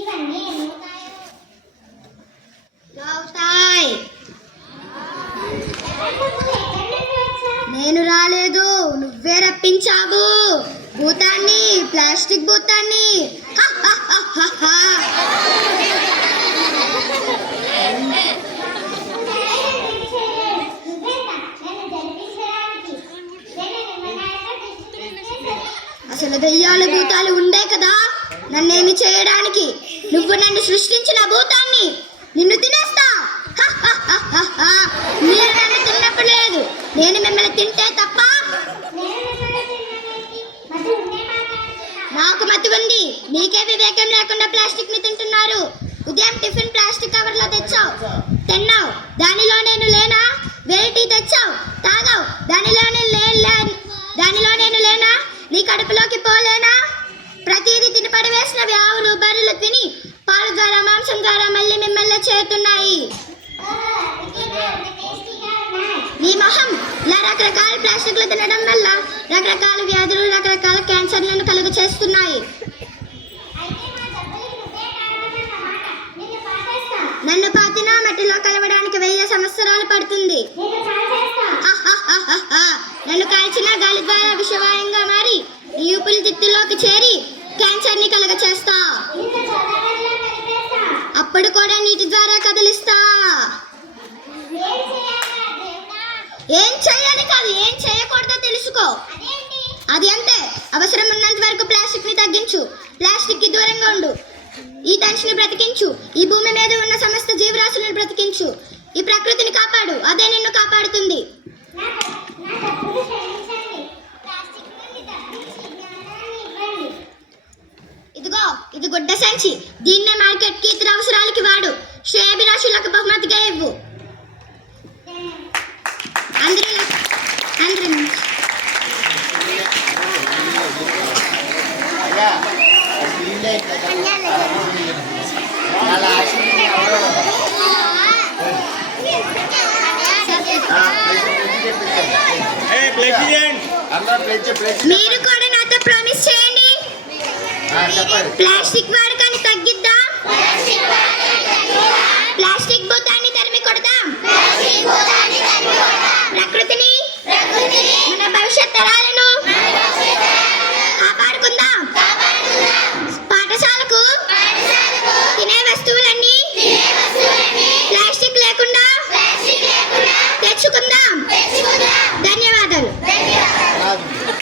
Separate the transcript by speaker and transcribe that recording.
Speaker 1: ఇవన్నీ
Speaker 2: నేను రాలేదు నువ్వే రప్పించావు. భూతాన్ని ప్లాస్టిక్ భూతాన్ని. అసలు దెయ్యాలు భూతాలు ఉండే కదా? నన్నేమి చేయడానికి? నువ్వు నన్ను సృష్టించిన భూతాన్ని నిన్ను తినేస్తా. మీరు నన్ను తిన్నప్పుడు లేదు. నేను మిమ్మల్ని తింటే తప్ప. నాకు మతి ఉంది. నీకే వివేకం లేకుండా ప్లాస్టిక్ని తింటున్నారు. కడుపులోకి పోలేనా ప్రతిదీ తిని పడివేసినవి ఆవులు బర్రెలు తిని పాలు ద్వారా మాంసం ద్వారా మళ్ళీ మిమ్మల్ని చేరుతున్నాయి. నీ మొహం ఇలా రకరకాల ప్లాస్టిక్లు తినడం వల్ల రకరకాల వ్యాధులు రకరకాల క్యాన్సర్లను కలుగ చేస్తున్నాయి
Speaker 1: మా. నిన్ను
Speaker 2: పాతినా మట్టిలో కలవడానికి వెయ్యి సంవత్సరాలు పడుతుంది.
Speaker 1: నన్ను
Speaker 2: కాల్చిన గాలి ద్వారా విషవాయంగా మారి నీ చేరి క్యాన్సర్ని కలగ చేస్తా అప్పుడు కూడా నీటి ద్వారా కదిలిస్తా.
Speaker 1: ఏం
Speaker 2: ఏం చేయాలి కాదు ఏం చేయకూడదో తెలుసుకో. అది అంతే. అవసరం ఉన్నంత వరకు ప్లాస్టిక్ని తగ్గించు. ప్లాస్టిక్కి దూరంగా ఉండు. ఈ టెన్షన్ బ్రతికించు. ఈ భూమి మీద ఉన్న సమస్త జీవరాశులను బ్రతికించు. ఈ ప్రకృతిని కాపాడు. అదే నిన్ను కాపాడుతుంది. ఇది గుడ్డ సంచి. దీన్నే మార్కెట్కి ఇతర అవసరాలకి వాడు. శ్రేయభిలాషులకు బహుమతిగా ఇవ్వు. అందరూ అందరూ మీరు కూడా నాతో ప్రామిస్ చేయండి. ప్లాస్టిక్ వాడకాన్ని తగ్గిద్దాం. ప్లాస్టిక్ భూతాన్ని తరిమి కొడదాం. ప్రకృతిని మన